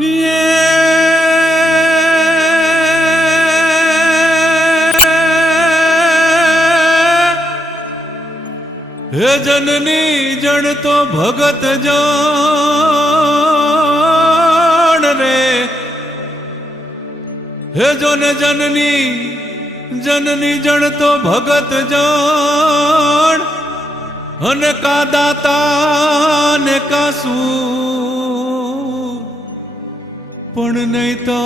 हे जननी जन तो भगत जान रे, हे जो ने जननी जननी जन तो भगत जान, अन का दाता ने का सू पण नहीं तो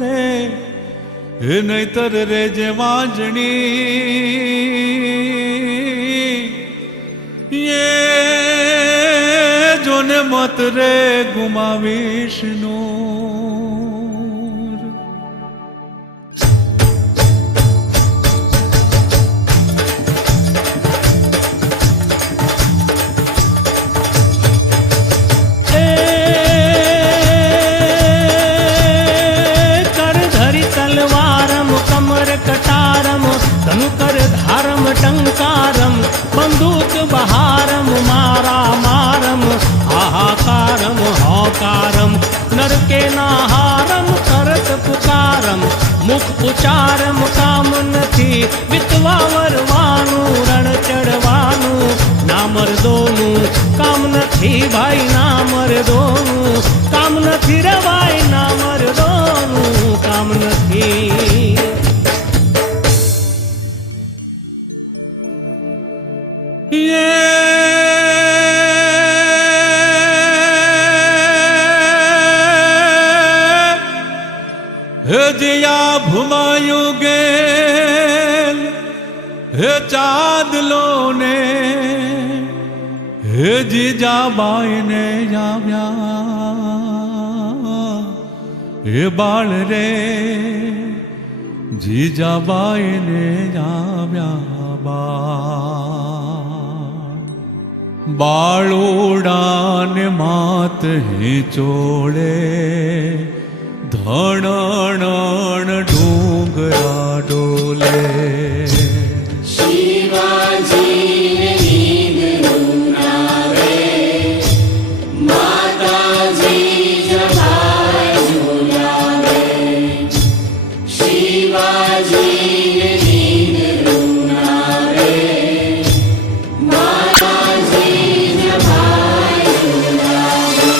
रे, हे नहीतर रे जे वाजणी ये जो ने मत रे गुमावीश नूर। कटारम धनुकर धारम टंकारम, बंदूक बहारम मारा मारम, हाहाकारम हौकारम, नर के नाहारम करत पुकारम, मुख उचारम काम નથી વિતવા વરવાનું રણ ચડવાનું, ના મરદોનું કામ નથી ભાઈ ના મરદોનું કામ નથી રે ભાઈ ના મરદોનું કામ નથી। हे जिया भुमायु गेल हे चादलो ने, हे जीजा बाई ने जाव्या हे बाळ रे, जीजा बाई ने जाव्या बाळोडान मात हे चोळे, धणण डोंगरा डोले। शिवाजी नींद रुनावे, माताजी जबाई झुलावे। शिवाजी नींद रुनावे, माताजी जबाई झुलावे।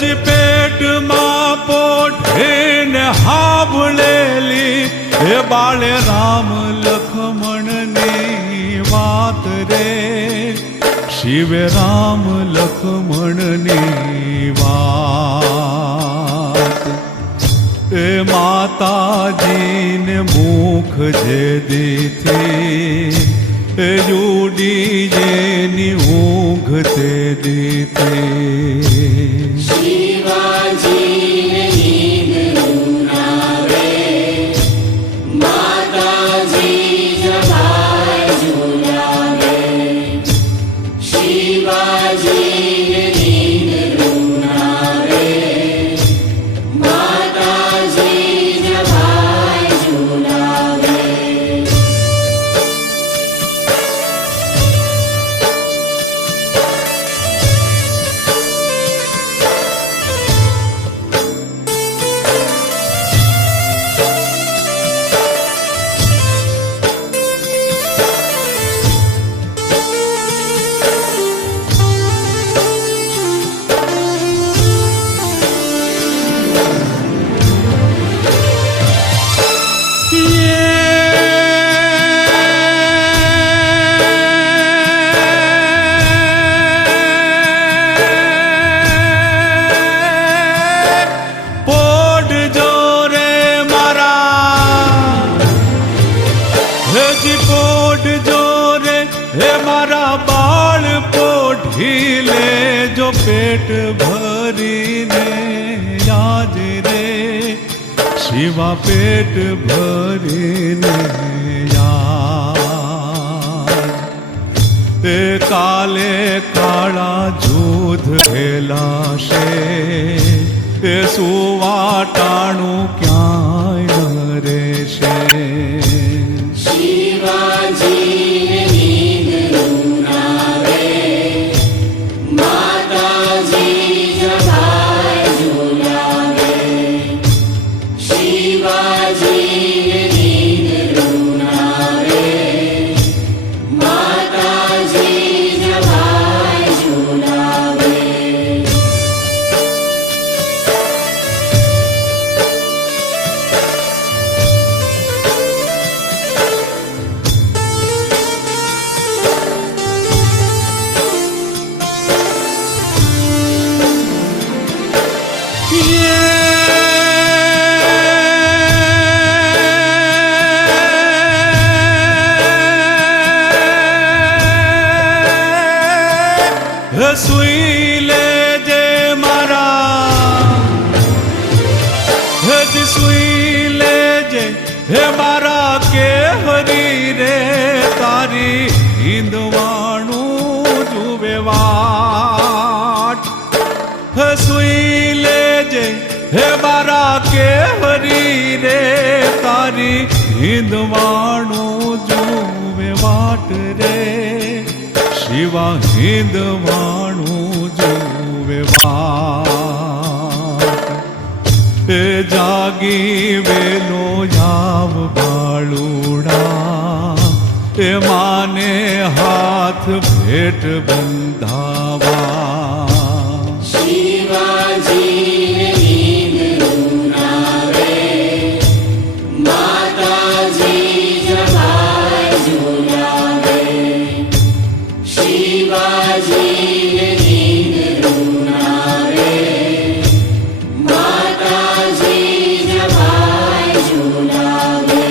जी पेट मां पोठे ने हावलेली, हे बाळे राम लक्ष्मण ने वात रे, शिवे राम लक्ष्मण ने वात। ए माताजी ने मुख जे दीथी, ए जुडी जेनी ऊँघ ते दीथी। शिवाजी नींद रुनावे, माताजी जबाई झुलावे। शिवाजी नींद रुनावे, माताजी जबाई झुलावे। पेट भरीने आज रे, शिवा पेट भरीने आज। એ કાલે કાળા જૂધ ખેલાશે એ સુવાટાણું ક્યાંય ન રહેશે શિવાજી નીંદરું નાવે માતાજી જવાય ઝુલાવે શિવાજી નીંદરું નાવે માતાજી જવાય ઝુલાવે સુઈ લેજે મારા હજી સુઈ લેજે હે મારા કેવરી રે તારી હિંદવાણું જુએ વાટ હે સુઈ લેજે હે મારા કેવરી રે તારી હિંદવાણું જુએ વાટ રે શિવા હિંદવાણું જુએ વાટ એ જાગી વેલો યાવ બાળુડા એ માને હાથ ભેટ બંધાવા શિવાજી નીંદરું નાવે માતાજી જવાય ઝુલાવે શિવાજી નીંદરું નાવે માતાજી જવાય ઝુલાવે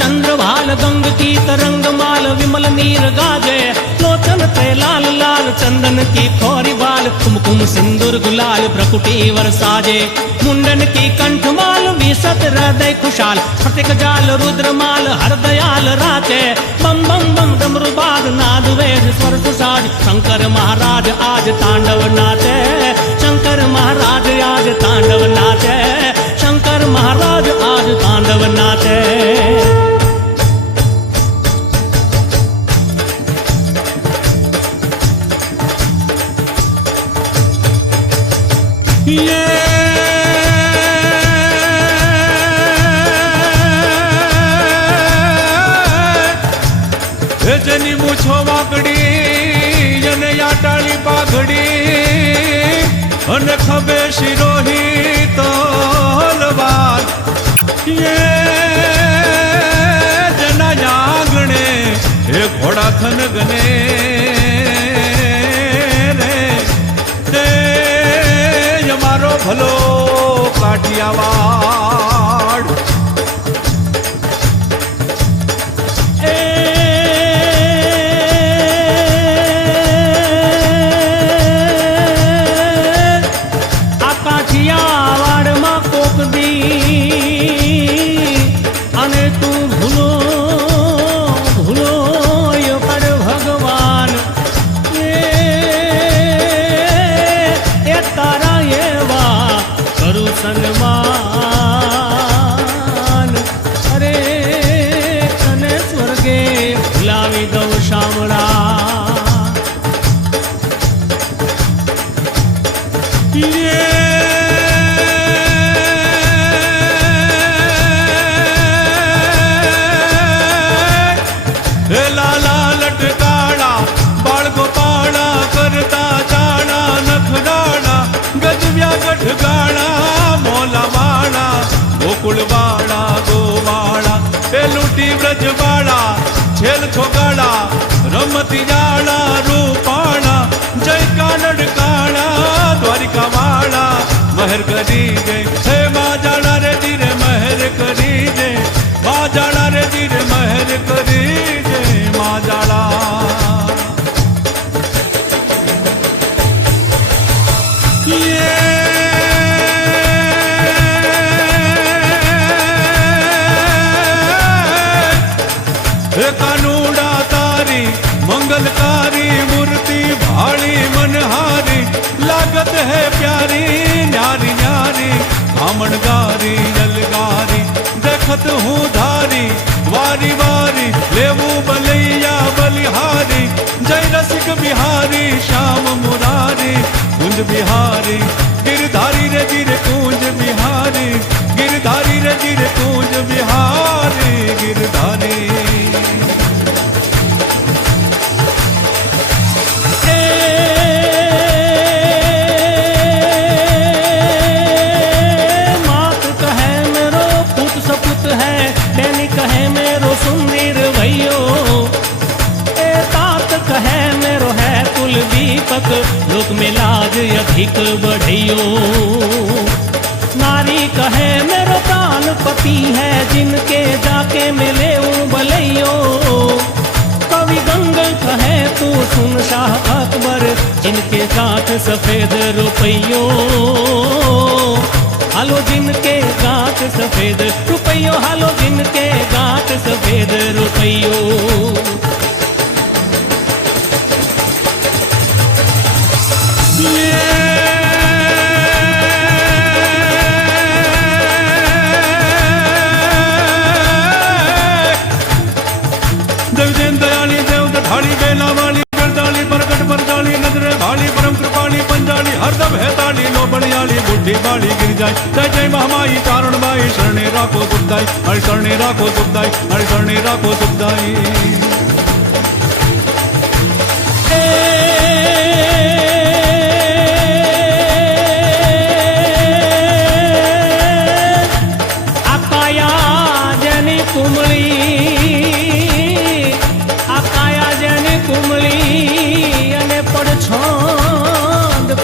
चंद्रभाल गंग की तरंग माल विमल नीर गाजे लोचन ते लाल लाल चंदन की खोरी बाल कुमकुम सिंदूर गुलाल भ्रकुटी वरसाजे मुंडन की कंठमाल विसत हृदय खुशाल फटिक जाल रुद्रमाल हरदयाल राचे बम बम बम डमरुबाद नाद वेद स्वर सुसाज शंकर महाराज आज तांडव नाचे शंकर महाराज आज तांडव नाचे शंकर महाराज आज तांडव नाचे જેની મૂછો વાકડી અને યાટાળી પાઘડી અને ખભે શિરોહી તલવાર જેના આંગણે એ ઘોડા થન ગને રે મારો ભલો કાઠિયાવાડ સન્માન અરે તને સ્વર્ગે ભૂલાવી દઉં શામળા લાલા લટકાળા બાળ ગોપાળા કરતા ચાળા નખડાળા ગજવ્યા ગઢગાળા મોલાવાળા ગોકુળવાળા ગોવાળા એ લૂંટી વ્રજવાળા છેલ છોગાળા રમતી જાળા રૂપાળા જય કાનડ કાળા દ્વારિકાવાળા મહેર કરી દે હે મા જાણા રે ધીરે મહેર કરી દે મા જાણા રે ધીરે મહેર કરી દે મા જાણા હે કાનુડા તારી મંગલકારી મૂર્તિ ભાળી મનહારી लागत है प्यारी न्यारी न्यारी कामणगारी जलगारी देखत हूँ धारी वारी वारी लेवू बलैया बलिहारी जय रसिक बिहारी श्याम मुरारी कुंज बिहारी गिरधारी रे गिर कुंज बिहारी गिरधारी रे गिर कुंज बिहारी गिरधारी कहे मेरो सुंदर भैयो ए तात कहे मेरो है कुल दीपक लोक में लाज अधिक बढ़ियो नारी कहे मेरो प्राण पति है जिनके जाके मिले बलैयो कवि गंगल कहे तू सुन शाह अकबर जिनके गांठ सफेद रुपयो हालो जिनके गांठ सफेद रुपयो हालो जिनके गांठ सफेद रुपयो देवजन दयाली देव ढाली बेला वाली गर्दाली प्रकट बरदाली नजरे भाली परम कृपाली पंजाली हरदम है ताली लो बड़ियाली बुढ़ी बाली गिर जाए जय जय महामाई कारण बाई शरणे राखो सुखदाई हरि शरणे राखो सुखदाई हरि शरणे राखो सुखदाई आकाया जनी कुमली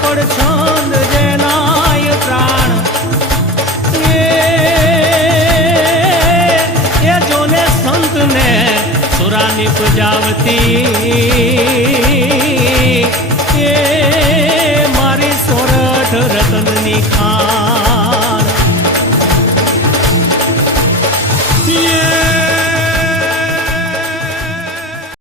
પડછંદ જેનાય પ્રાણ એ જોને સંત ને સુરાની પૂજાવતી